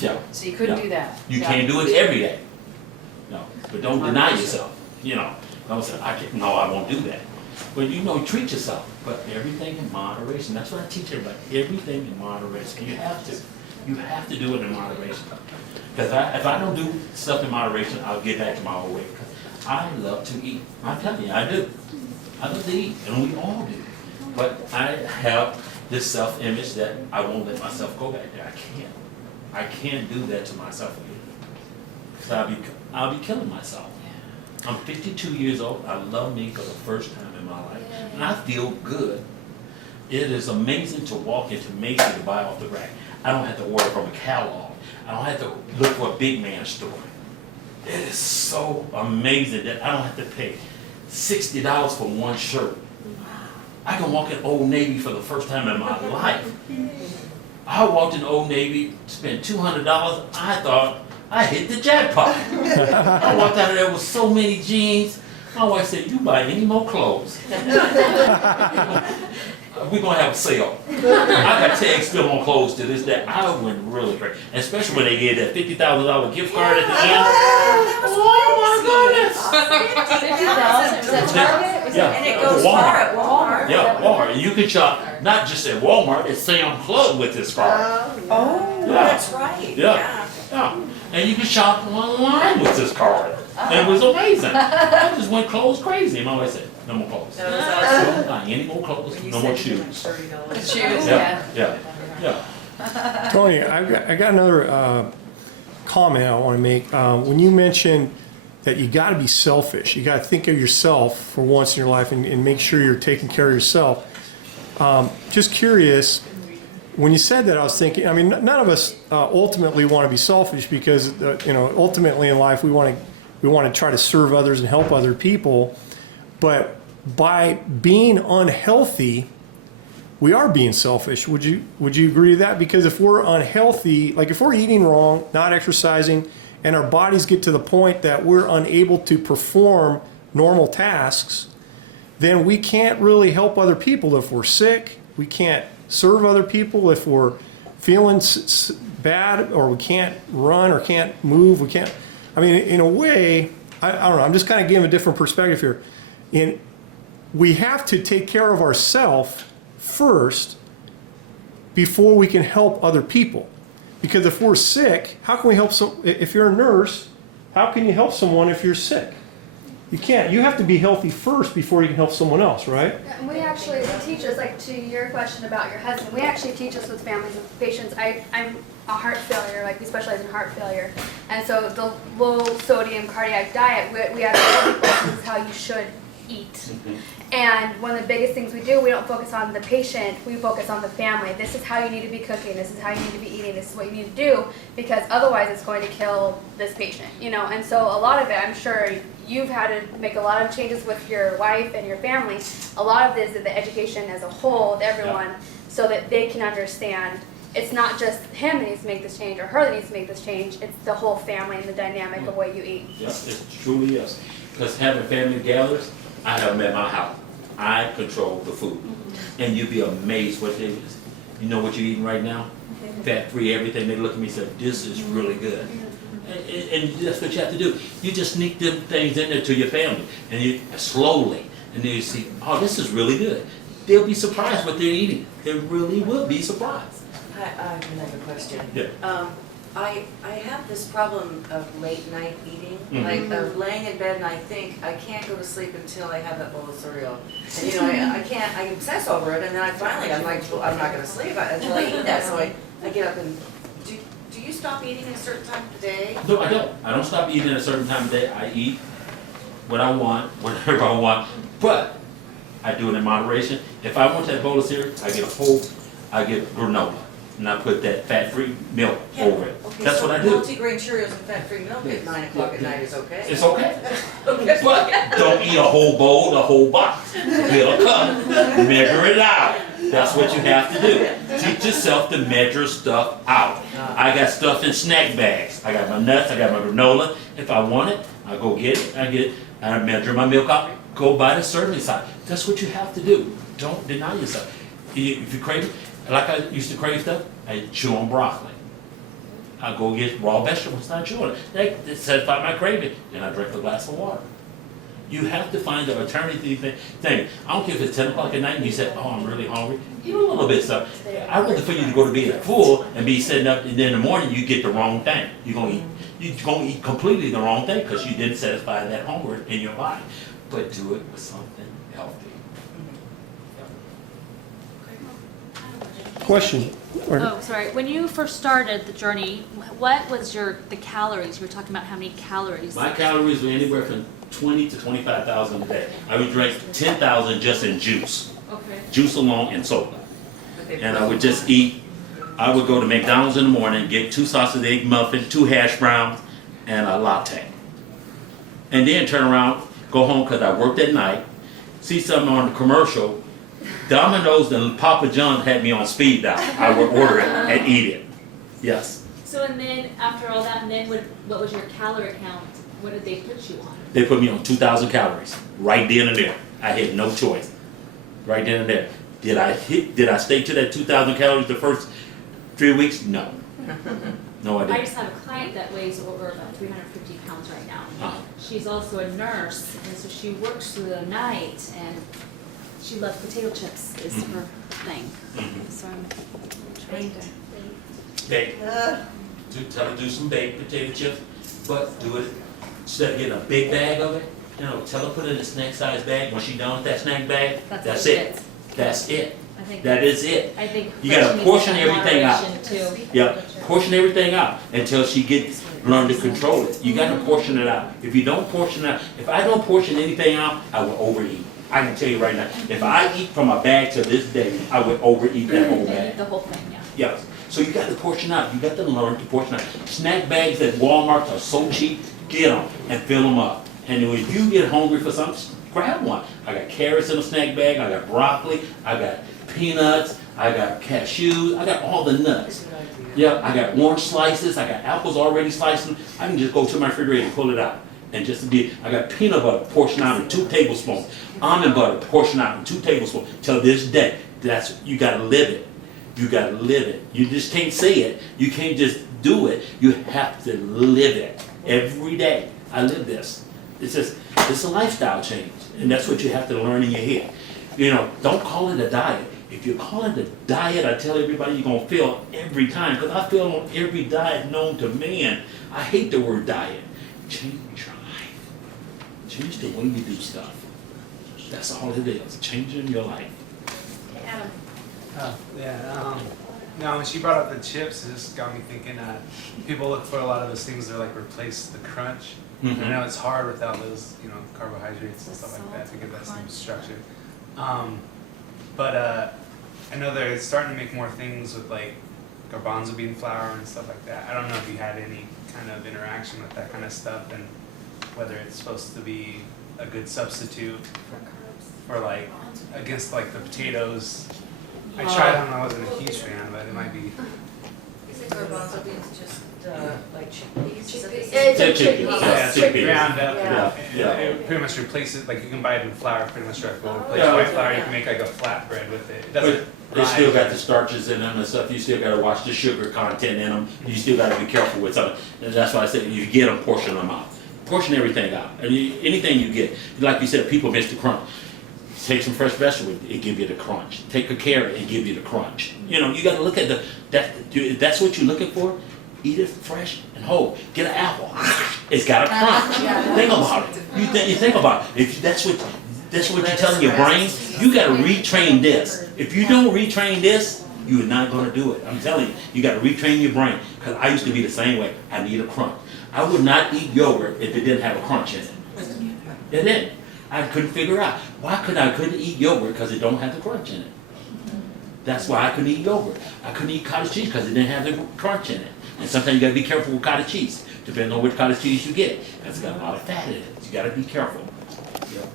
Yeah. So you couldn't do that. You Yeah. can't do it every day. No, but don't deny yourself. You know, don't say, no, I won't do that. But treat yourself. But everything in moderation. That's what I teach everybody. Everything in moderation. You have to. You have to do it in moderation. Because if I don't do stuff in moderation, I'll get back to my old way. I love to eat. I'm telling you, I do. I love to eat, and we all do. But I have this self-image that I won't let myself go back there. I can't do that to myself again. Because I'll be killing myself. I'm 52 years old. I love me for the first time in my life. And I feel good. It is amazing to walk into Macy's to buy off the rack. I don't have to order from a catalog. I don't have to look for a big man store. It is so amazing that I don't have to pay $60 for one shirt. I can walk in Old Navy for the first time in my life. I walked in Old Navy, spent $200. I thought I hit the jackpot. I walked out of there with so many jeans. My wife said, "You buy any more clothes? We're going to have a sale." I got tags still on clothes to this day. I went really crazy. Especially when they gave that $50,000 gift card at the end. Oh my goodness. 50,000? Was that Target? Yeah. And it goes far at Walmart. Yeah, Walmart. And you can shop not just at Walmart, at Sam's Club with this card. Oh, Yeah. that's right. Yeah. Yeah. And you can shop online with this card. And it was amazing. I just went clothes crazy. My wife said, "No more clothes. That was awesome. Don't buy any more clothes, When you no more said you shoes." went $30. Shoes, Yeah, yeah. yeah, yeah. Tony, I got another comment I want to make. When you mentioned that you got to be selfish, you got to think of yourself for once in your life and make sure you're taking care of yourself. Just curious, when you said that, I was thinking, I mean, none of us ultimately want to be selfish because, ultimately in life we want to try to serve others and help other people. But by being unhealthy, we are being selfish. Would you agree to that? Because if we're unhealthy, like if we're eating wrong, not exercising, and our bodies get to the point that we're unable to perform normal tasks, then we can't really help other people. If we're sick, we can't serve other people. If we're feeling bad, or we can't run or can't move, we can't. I mean, in a way, I don't know. I'm just kind of giving a different perspective here. We have to take care of ourselves first before we can help other people. Because if we're sick, how can we help if you're a nurse, how can you help someone if you're sick? You can't. You have to be healthy first before you can help someone else, right? And we actually teach us, like to your question about your husband, we actually teach us with families of patients. I'm a heart failure, like we specialize in heart failure. And so the low sodium cardiac diet, we have to tell people this is how you should eat. And one of the biggest things we do, we don't focus on the patient, we focus on the family. This is how you need to be cooking, this is how you need to be eating, this is what you need to do, because otherwise it's going to kill this patient, And so a lot of it, I'm sure you've had to make a lot of changes with your wife and your family. A lot of this is the education as a whole with everyone, so that they can understand it's not just him that needs to make this change or her that needs to make this change, it's the whole family and the dynamic of what you eat. Yeah, it truly is. Because having family gatherings, I have them at my house. I control the food. And you'd be amazed what they, you know what you're eating right now? Fat-free, everything. They look at me and say, "This is really good." And that's what you have to do. You just sneak them things in there to your family. And you slowly, and then you see, "Oh, this is really good." They'll be surprised what they're eating. They really will be surprised. I have another question. Yeah. I have this problem of late night eating, like of laying in bed and I think I can't go to sleep until I have that bowl of cereal. And I can't, I obsess over it, and then I'm like, well, I'm not going to sleep until I eat that. So I get up and, do you stop eating at a certain time of the day? No, I don't. I don't stop eating at a certain time of day. I eat what I want, whenever I want, but I do it in moderation. If I want that bowl of cereal, I get granola. And I put that fat-free milk over it. Okay, That's so what I do. Multi-grain Cheerios and fat-free milk at 9 o'clock at night is okay? It's okay. But don't eat a whole bowl, a whole box. Get a cup, measure it out. That's what you have to do. Teach yourself to measure stuff out. I got stuff in snack bags. I got my nuts, I got my granola. If I want it, I go get it. I measure my milk out. Go by the serving size. That's what you have to do. Don't deny yourself. If you crave it, like I used to crave stuff, I chew on broccoli. I go get raw vegetables, not sure. They satisfy my craving, and I drink a glass of water. You have to find an alternative thing. I don't care if it's 10 o'clock at night and you say, oh, I'm really hungry. Eat a little bit of stuff. I'd rather for you to go to bed full and be sitting up, and then in the morning you get the wrong thing. You're gonna eat completely the wrong thing because you didn't satisfy that hunger in your body. But do it with something healthy. Question? Or- Oh, sorry. When you first started the journey, what was the calories? You were talking about how many calories. My calories were anywhere from 20 to 25,000 a day. I would drink 10,000 just in juice. Okay. Juice alone and soda. And I would just eat. I would go to McDonald's in the morning, get 2 sausage egg muffins, 2 hash browns, and a latte. And then turn around, go home because I worked at night, see something on the commercial. Domino's and Papa John's had me on speed dial. I would order it and eat it. Yes. So and then after all that, and then what was your calorie count? What did they put you on? They put me on 2,000 calories right then and there. I had no choice. Right then and there. Did I stay to that 2,000 calories the first 3 weeks? No. No, I I didn't. just have a client that weighs over about 350 pounds right now. Uh-huh. She's also a nurse, and so she works through the night, and she loves potato chips is her thing. Mhm. So I'm trying to. Bake. Tell her to do some baked potato chips, but do it instead of getting a big bag of it. Tell her put it in a snack size bag. When she's done with that snack bag, that's it. That's it. I think That is it. I think You gotta portion portion is in everything out. moderation, too. Yeah, portion everything out until she learn to control it. You gotta portion it out. If you don't portion it out, if I don't portion anything out, I will overeat. I can tell you right now, if I eat from a bag to this day, I would overeat that whole And bag. eat the whole thing, yeah. Yes. So you got to portion out. You got to learn to portion out. Snack bags at Walmart are so cheap. Get them and fill them up. And if you get hungry for something, grab one. I got carrots in a snack bag. I got broccoli. I got peanuts. I got cashews. I got all the nuts. Yeah, I got orange slices. I got apples already sliced. I can just go to my refrigerator and pull it out. And I got peanut butter portioned out in 2 tablespoons. Almond butter portioned out in 2 tablespoons. Till this day, you got to live it. You got to live it. You just can't say it. You can't just do it. You have to live it every day. I live this. It's a lifestyle change, and that's what you have to learn in your head. Don't call it a diet. If you call it a diet, I tell everybody you're gonna fail every time, because I fail on every diet known to man. I hate the word diet. Change your life. Change the way you do stuff. That's all it is. Changing your life. Adam. Oh, yeah. No, when she brought up the chips, it just got me thinking. People look for a lot of those things that replace the crunch. Mhm. I know it's hard without those, carbohydrates and stuff like that to give that same structure. But I know they're starting to make more things with garbanzo bean flour and stuff like that. I don't know if you had any kind of interaction with that kind of stuff and whether it's supposed to be a good substitute for against the potatoes. I tried them, I wasn't a huge fan, but it might be. Is it garbanzo beans just like chickpeas? It's They're a chickpeas. chickpea. Yeah, It's chickpeas. ground up. Yeah. Yeah. It pretty much replaces, you can buy it in flour pretty much right. But replace Yeah. white flour, you can make a flatbread with it. It doesn't They still got rise. the starches in them and stuff. You still got to watch the sugar content in them. You still got to be careful with something. And that's why I said you get them, portion them out. Portion everything out. Anything you get, like you said, people miss the crunch. Take some fresh vegetables, it give you the crunch. Take a carrot, it give you the crunch. You got to look at if that's what you're looking for, eat it fresh and whole. Get an apple, it's got a crunch. Think about it. You think about it. If that's what you're telling your brain, you got to retrain this. If you don't retrain this, you're not going to do it. I'm telling you, you got to retrain your brain. Because I used to be the same way. I need a crunch. I would not eat yogurt if it didn't have a crunch in it. It didn't. I couldn't figure out why I couldn't eat yogurt because it don't have the crunch in it. That's why I couldn't eat yogurt. I couldn't eat cottage cheese because it didn't have the crunch in it. And sometimes you got to be careful with cottage cheese, depending on which cottage cheese you get, because it's got a lot of fat in it. You got to be careful. Yep.